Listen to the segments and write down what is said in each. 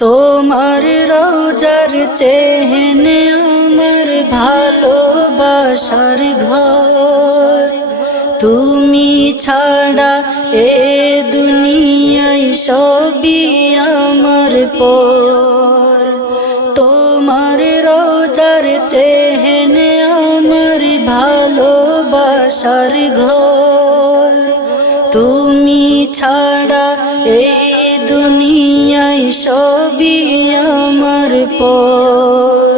তোমার রওজার চেহেনে আমার ভালোবাসার ঘর। তুমি ছাড়া এ দুনিয়ায় সবই আমার পর। তোমার রওজার চেহেনে আমার ভালোবাসার ঘর। তুমি ছাড়া এই দুনিয়ায় সবই আমার পর।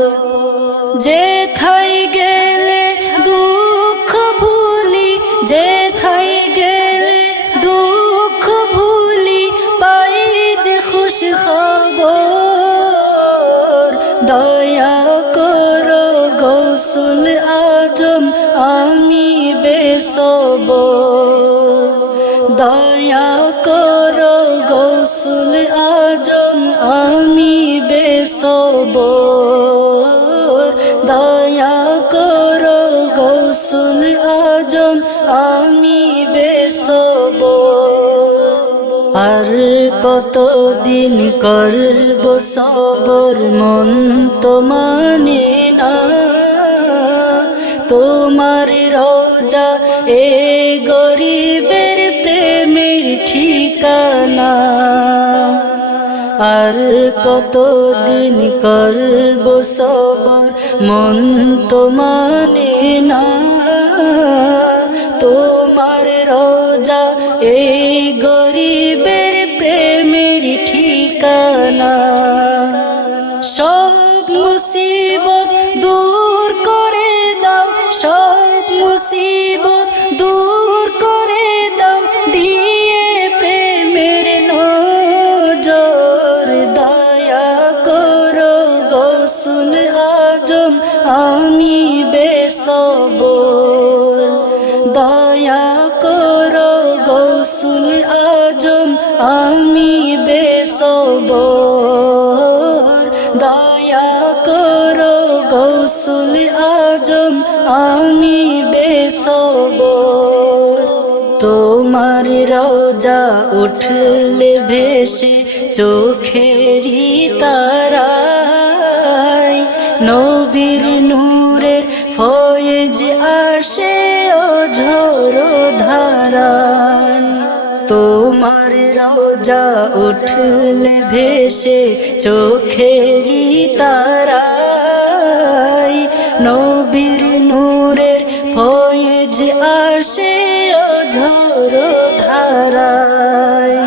যেথায় গেলে দুঃখ ভুলি, যেথায় গেলে দুঃখ ভুলি, পাই যে খুশ খবর। দয়া করো গৌসুল আজম আমি বেসবর। দয়া করো গৌসুল আজম আমি বেসবর। দয়া করো গৌসুল আজম আমি বেসবর। আর কতদিন করব সবর, মন তো মানে না। তোমার রওজা এ গরিবের প্রেমের ঠিকানা। আর কতদিন করব সবর, মন তো মানে না। তোমার রওজা এই গরিবের প্রেমের ঠিকানা। সব মুসিবত দূর করে দাও, সব মুসিবত দূর করে দাও, দিয়ে প্রেমের নজর। দয়া করো গৌসুল আজম আমি বেসবর। দয়া করো গৌসুল আজম আমি বেসবর। দয়া করো গৌসুল আজম আমি বেসবর। তোমার রওজা উঠলে ভেসে চোখেরই তারায়, নবীর নূরের ফয়েজ আসে অঝোর ধারায়। তোমার রওজা উঠলে ভেসে চোখেরই তারায়, নবীর নূরের ফয়েজ আসে অঝোর ধারায়।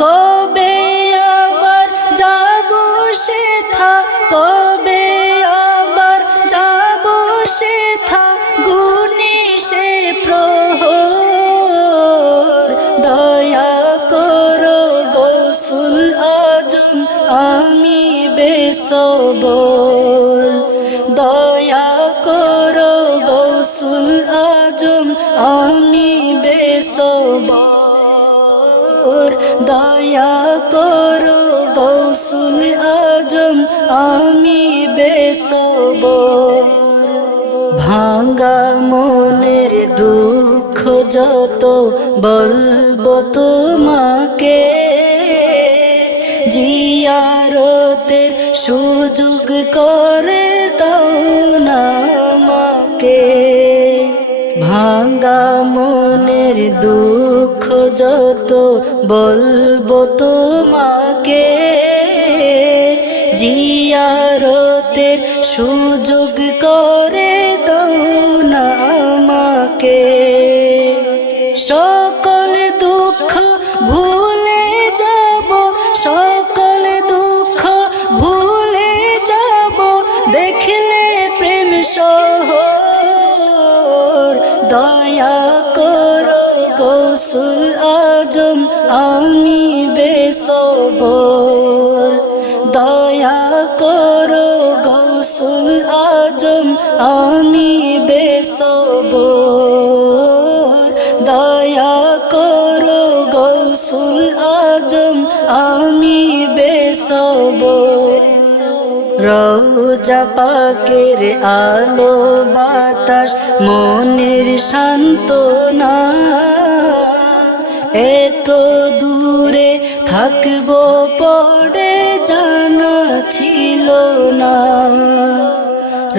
কবে আবার যাব সেথা, কবে আবার যাব সেথা, গুনি সে প্রহর। দয়া করো গৌসুল আজম আমি বেসবর। দয়া করো গৌসুল আজম আমি বেসবর। দয়া করো গৌসুল আজম আমি বেসবর। ভাঙ্গা মনের দুঃখ যত বলবো তোমাকে, জিয়ারতের সুযোগ করে দাও না আমাকে। ভাঙ্গা মনের দুঃখ যত বলবো তোমাকে, জিয়ারতের সুযোগ করে দাও না আমাকে। সকল দুঃখ ভুলে যাব, সকল দুঃখ ভুলে যাব, দেখলে প্রেম শহর। দয়া করো গৌসুল আজম আমি বেসবর। দয়া করো গৌসুল আজম আমি বেসবর। দয়া করো গৌসুল আজম আমি বেসবর। রওজা পাকের আলো বাতাস মনের সান্ত্বনা, এত দূরে থাকবো পড়ে জানা ছিল না।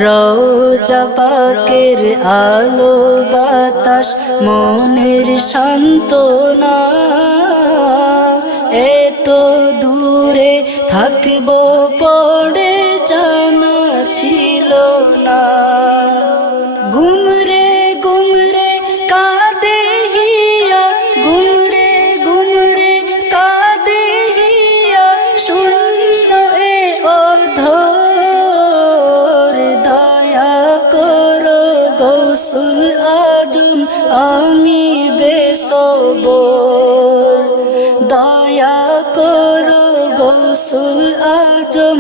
রওজা পাকের আলো বাতাস মনের সান্ত্বনা, এত দূরে থাকবো পড়ে জানা ছিল না। গুমরে গুমরে কাঁদে হিয়া, গুমরে গুমরে কাঁদে হিয়া, শূন্য এ অধর। দয়া করো গৌসুল আজম আমি বেসবর। দয়া করো গৌসুল আজম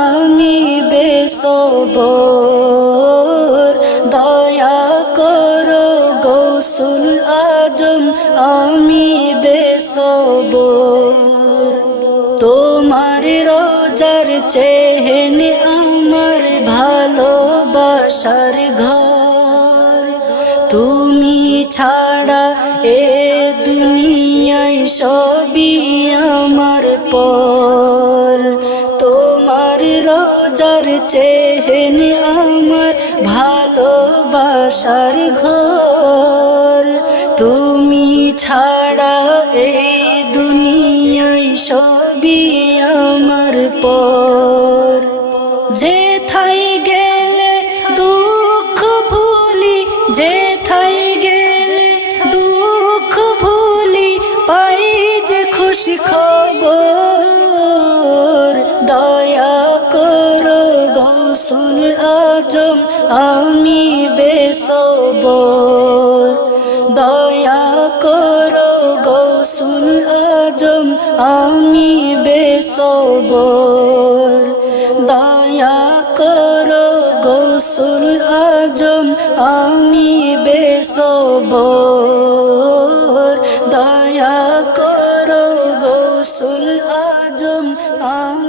আমি বেসবর। দয়া করো গৌসুল আজম আমি বেসবর। তোমার রোজার চেহেনে আমার ভালোবাসার ঘর। তুমি ছাড়া এ দুনিয়ায় সবই আমার পর। তোমার রোজার চেহেনে আমার ভালোবাসার ঘর। তুমি ছাড়া এই দুনিয়ায় সবই আমার পর। যেথায় গেলে দুঃখ ভুলি, যেথায় গেলে দুঃখ ভুলি, পাই যে খুশি খবর। দয়া করো গৌসুল আজম আমি বেসবর। দয়া করো গৌসুল আজম আমি বেসবর। দয়া করো গৌসুল আজম আমি বেসবর। দয়া করো গৌসুল আজম আমি